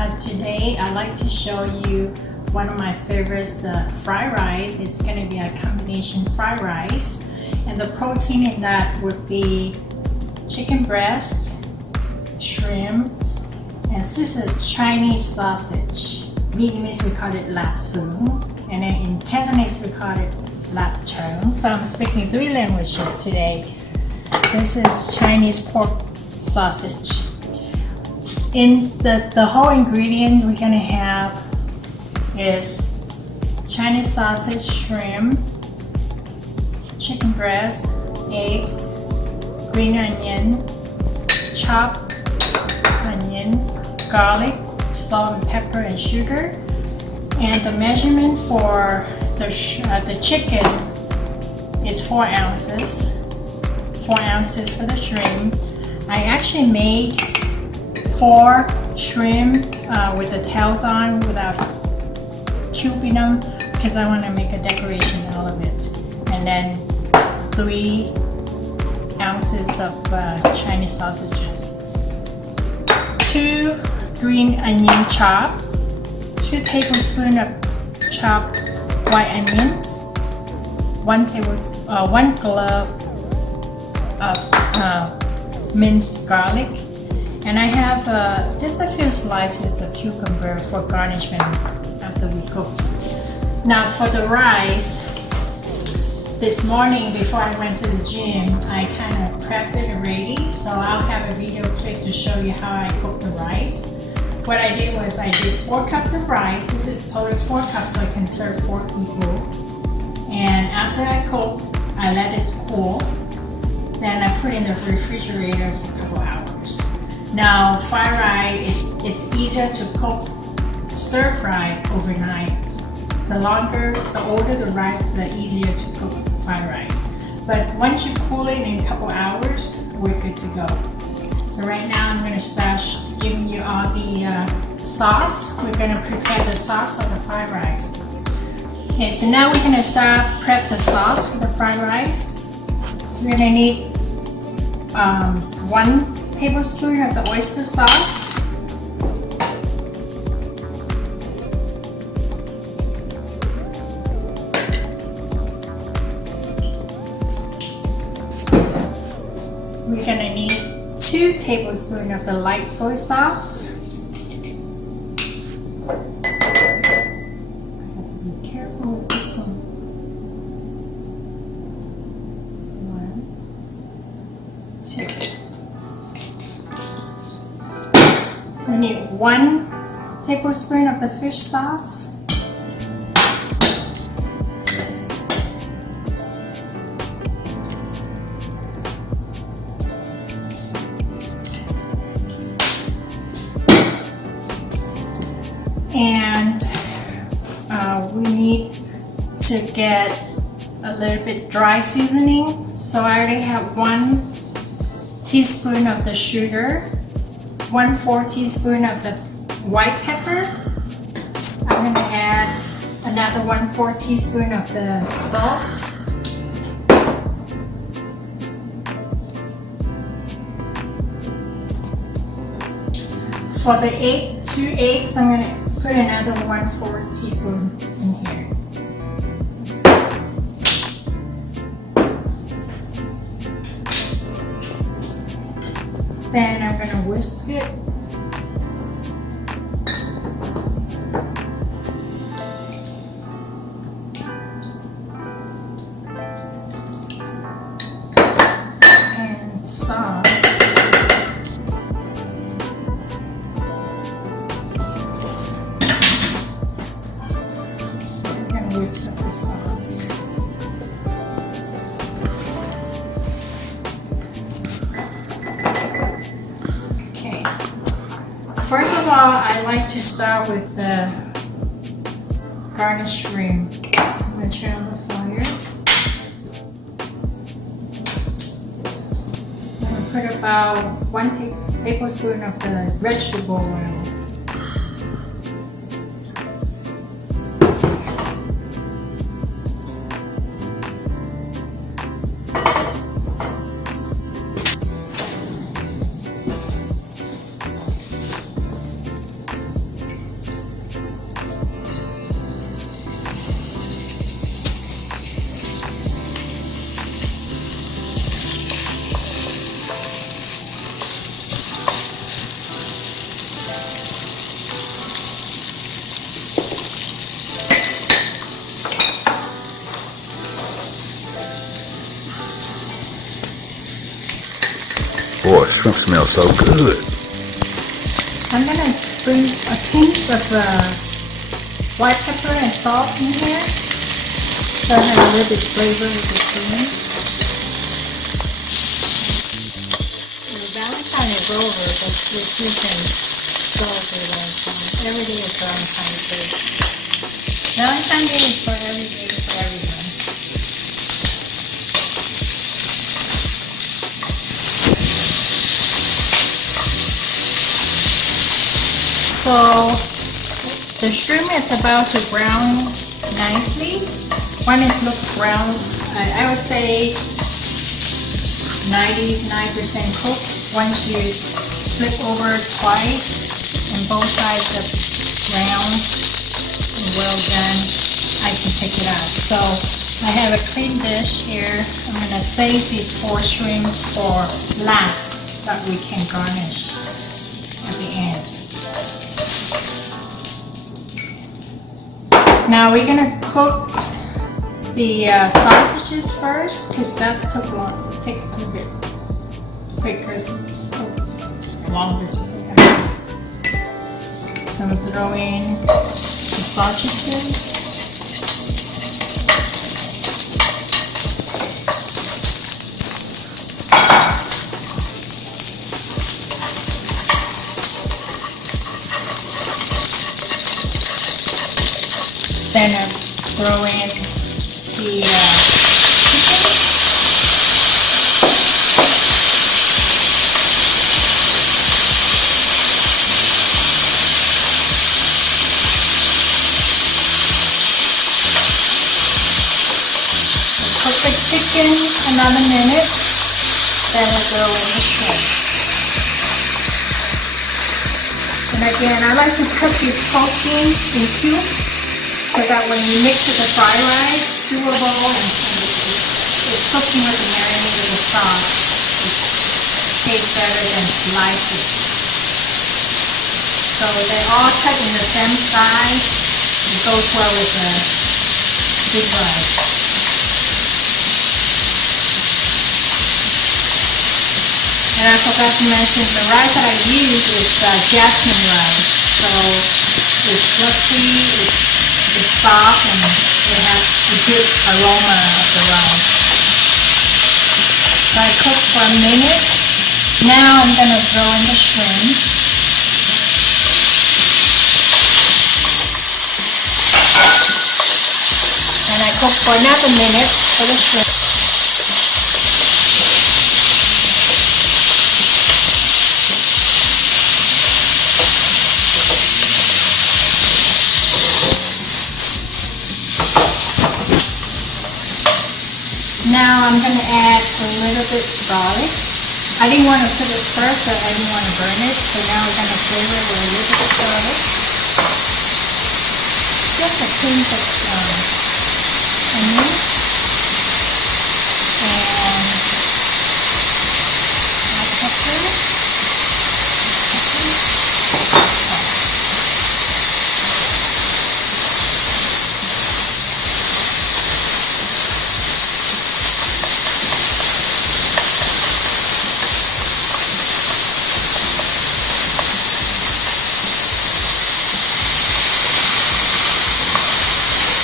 Today I'd like to show you one of my favorites, fried rice. It's going to be a combination fried rice, and the protein in that would be chicken breast, shrimp, and this is Chinese sausage. Vietnamese we call it lap sung, and then in Cantonese we call it lap chong. So I'm speaking 3 languages today. This is Chinese pork sausage. In the whole ingredients we're gonna have is Chinese sausage, shrimp, chicken breast, eggs, green onion, chopped onion, garlic, salt and pepper and sugar. And the measurement for the chicken is 4 ounces. 4 ounces for the shrimp. I actually made 4 shrimp with the tails on without cubing them because I want to make a decoration out of it. And then 3 ounces of Chinese sausages. 2 green onion chopped. 2 tablespoons of chopped white onions. 1 clove of minced garlic. And I have just a few slices of cucumber for garnishment after we cook. Now for the rice, this morning before I went to the gym, I kind of prepped it already. So I'll have a video clip to show you how I cook the rice. What I did was I did 4 cups of rice. This is total 4 cups, so I can serve 4 people. And after I cook, I let it cool. Then I put it in the refrigerator for a couple hours. Now, fried rice, it's easier to cook stir fry overnight. The older the rice, the easier to cook fried rice. But once you cool it in a couple hours, we're good to go. So right now I'm going to start giving you all the sauce. We're going to prepare the sauce for the fried rice. Okay, so now we're going to start prep the sauce for the fried rice. We're going to need 1 tablespoon of the oyster sauce, 2 tablespoons of the light soy sauce. I have to be careful with this one. 1, 2. We need 1 tablespoon of the fish sauce. And we need to get a little bit dry seasoning. So I already have 1 teaspoon of the sugar, 1/4 teaspoon of the white pepper. I'm going to add another 1/4 teaspoon of the salt. For the 2 eggs, I'm going to put another 1/4 teaspoon in here. Then I'm going to whisk it. And sauce. Whisk up the sauce. Okay. First of all, I like to start with the garnished shrimp. So I'm going to turn on the fire. I'm going to put about 1 tablespoon of the vegetable oil. smells so good. I'm gonna sprinkle a pinch of white pepper and salt in here, so I have a little bit flavor with the cream. Valentine is over, but you can celebrate Valentine. Every day is Valentine's Day. Valentine's Day is for every day for everyone. So the shrimp is about to brown nicely. When it looks brown, I would say 99% cooked. Once you flip over twice and both sides are brown and well done, I can take it out. So I have a cream dish here. I'm going to save these 4 shrimp for last so that we can garnish at the end. Now we're going to cook the sausages first, because that's so long. Take a little bit quicker, longer. So I'm throwing the sausages. Then I throw in the chicken. Cook the chicken another minute. Then I throw in the shrimp. And again, I like to cut these protein in cubes, so that when you mix with the fried rice, doable, and it's cooking with the marinated sauce, it tastes better than slices. So they all cut in the same size. It goes well with the big rice. And I forgot to mention, the rice that I use is Jasmine rice. So it's fluffy, it's soft, and it has a good aroma of the rice. So I cook for a minute. Now I'm going to throw in the shrimp. And I cook for another minute for the shrimp. Now I'm going to add a little bit of garlic. I didn't want to put it first, so I didn't want to burn it. So now we're going to flavor it with a little bit of garlic. Just a pinch of onion. And white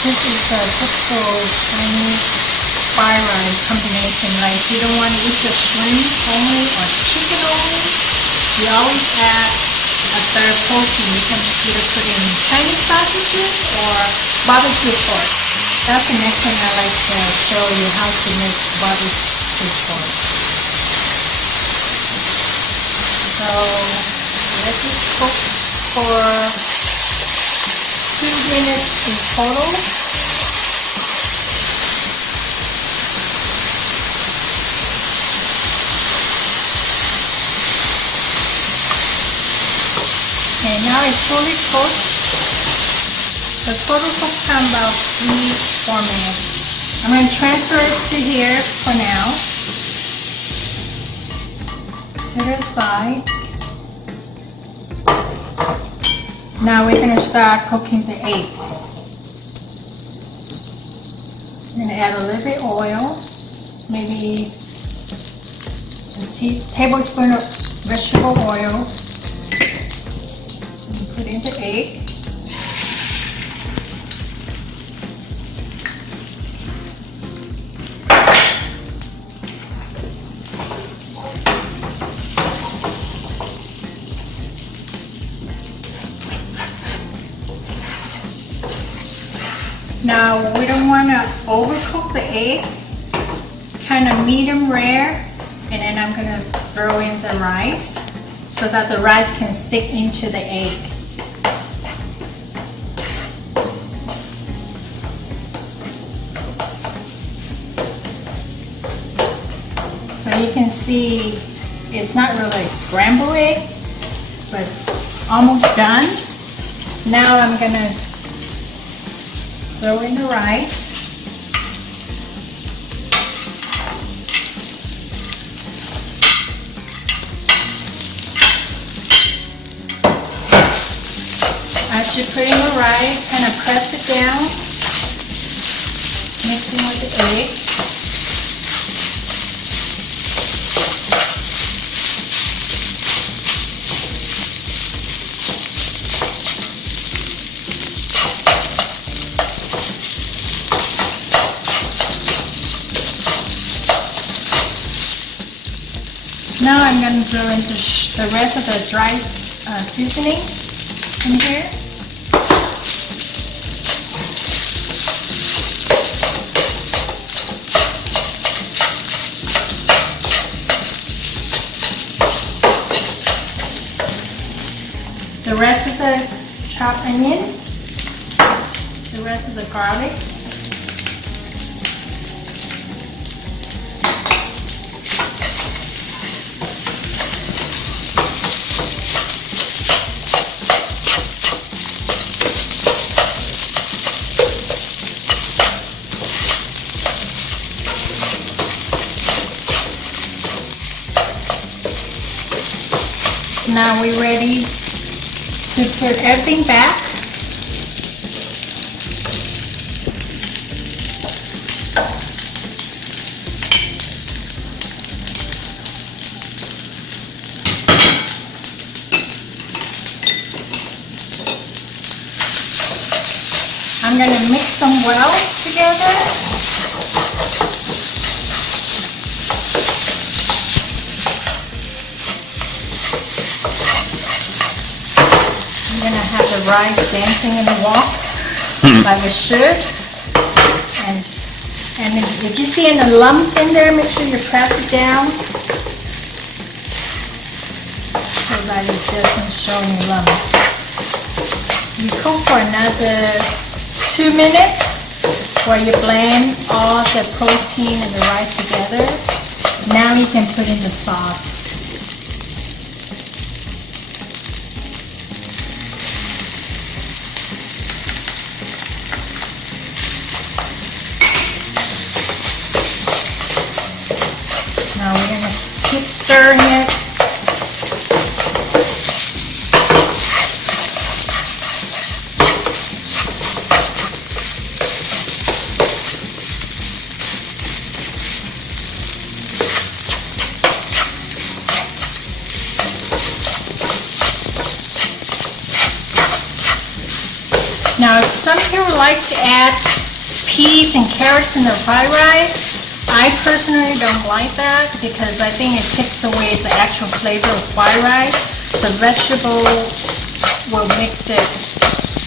This is a typical Chinese fried rice combination. Like, you don't want to eat the shrimp only or chicken only, you always add a third protein. You can either put in Chinese sausages or barbecue pork. That's the next thing I like to show you, how to make barbecue pork. So let this cook for 2 minutes in total. Okay, now it's fully cooked. The total cook time about 3-4 minutes. I'm going to transfer it to here for now. Set it aside. Now we're going to start cooking the egg. I'm going to add a little bit of oil, maybe a tablespoon of vegetable oil. Put in the egg. Now we don't want to overcook the egg, kind of medium rare, and then I'm going to throw in the rice so that the rice can stick into the egg. So you can see it's not really a scrambled egg, but almost done. Now I'm going to throw in the rice. As you put in the rice, kind of press it down, mixing with the egg. Now I'm going to throw into the rest of the dry seasoning in here. The rest of the chopped onion, the rest of the garlic. Now we're ready to put everything back. I'm going to mix them well together. I'm going to have the rice dancing in the wok like it should. And if you see any lumps in there, make sure you press it down so that it doesn't show any lumps. You cook for another 2 minutes while you blend all the protein and the rice together. Now you can put in the sauce. Now we're going to keep stirring it. Now some people like to add peas and carrots in their fried rice. I personally don't like that because I think it takes away the actual flavor of fried rice. The vegetable will mix it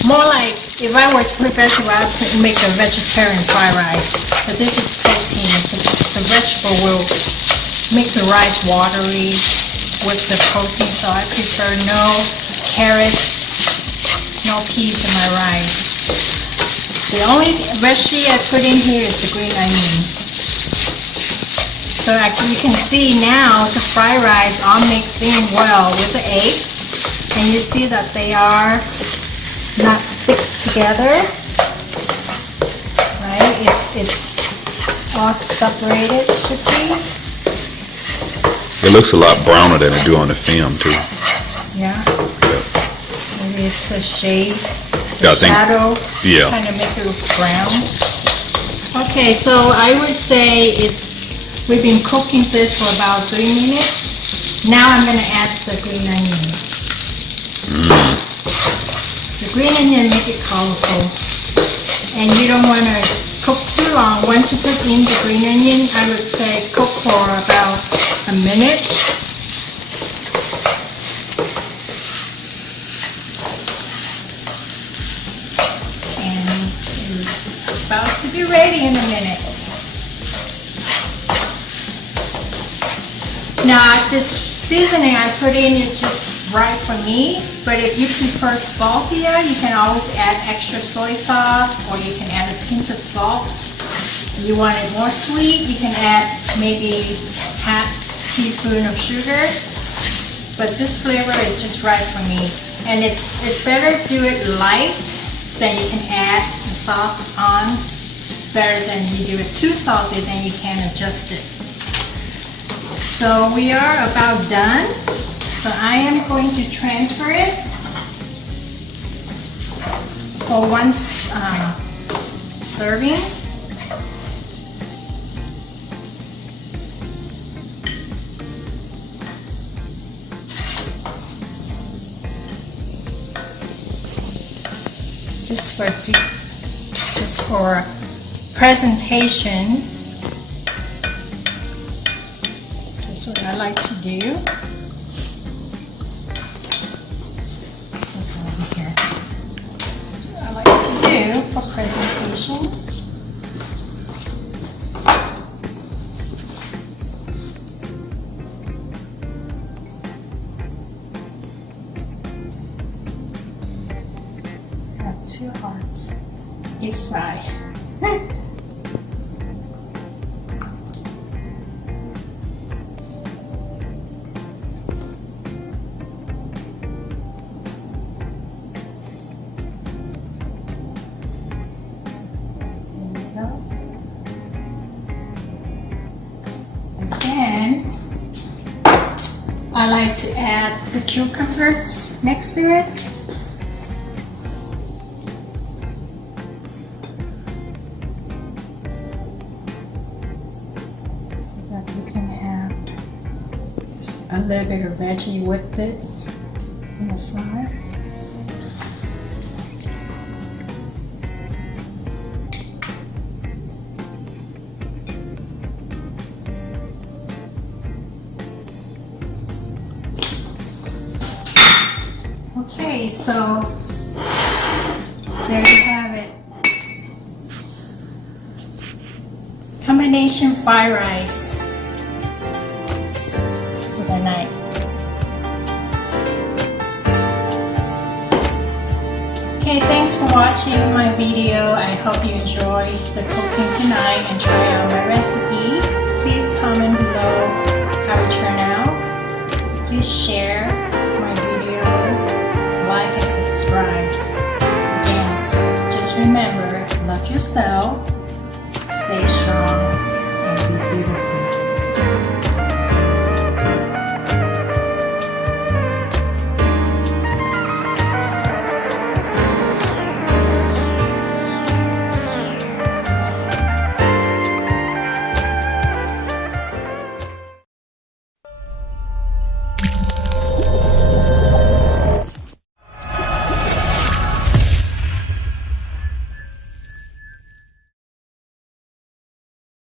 more like, if I was to put vegetable, I would make a vegetarian fried rice. But this is protein. The vegetable will make the rice watery with the protein, so I prefer no carrots, no peas in my rice. The only vegetable I put in here is the green onion. So you can see now the fried rice all mixed in well with the eggs, and you see that they are not stick together, right? It's all separated, should be. It looks a lot browner than it do on the film too. Yeah. Yep. Maybe it's the shade, the shadow, kind of make it brown. Okay, so I would say we've been cooking this for about 3 minutes. Now I'm going to add the green onion. The green onion make it colorful. And you don't want to cook too long. Once you put in the green onion, I would say cook for about a minute. And it's about to be ready in a minute. Now this seasoning I put in is just right for me, but if you prefer saltier, you can always add extra soy sauce, or you can add a pinch of salt. If you want it more sweet, you can add maybe half teaspoon of sugar, but this flavor is just right for me. And it's better to do it light, then you can add the sauce on, better than you do it too salty, then you can adjust it. So we are about done. So I am going to transfer it for one serving. Just for presentation. That's what I like to do. That's what I like to do for presentation. I have 2 hearts each side. Again, I like to add the cucumbers next to it. So that you can have a little bit of veggie with it on the side. Okay, so there you have it. Combination fried rice for the night. Okay, thanks for watching my video. I hope you enjoyed the cooking tonight and try out my recipe. Please comment below how it turned out. Please share.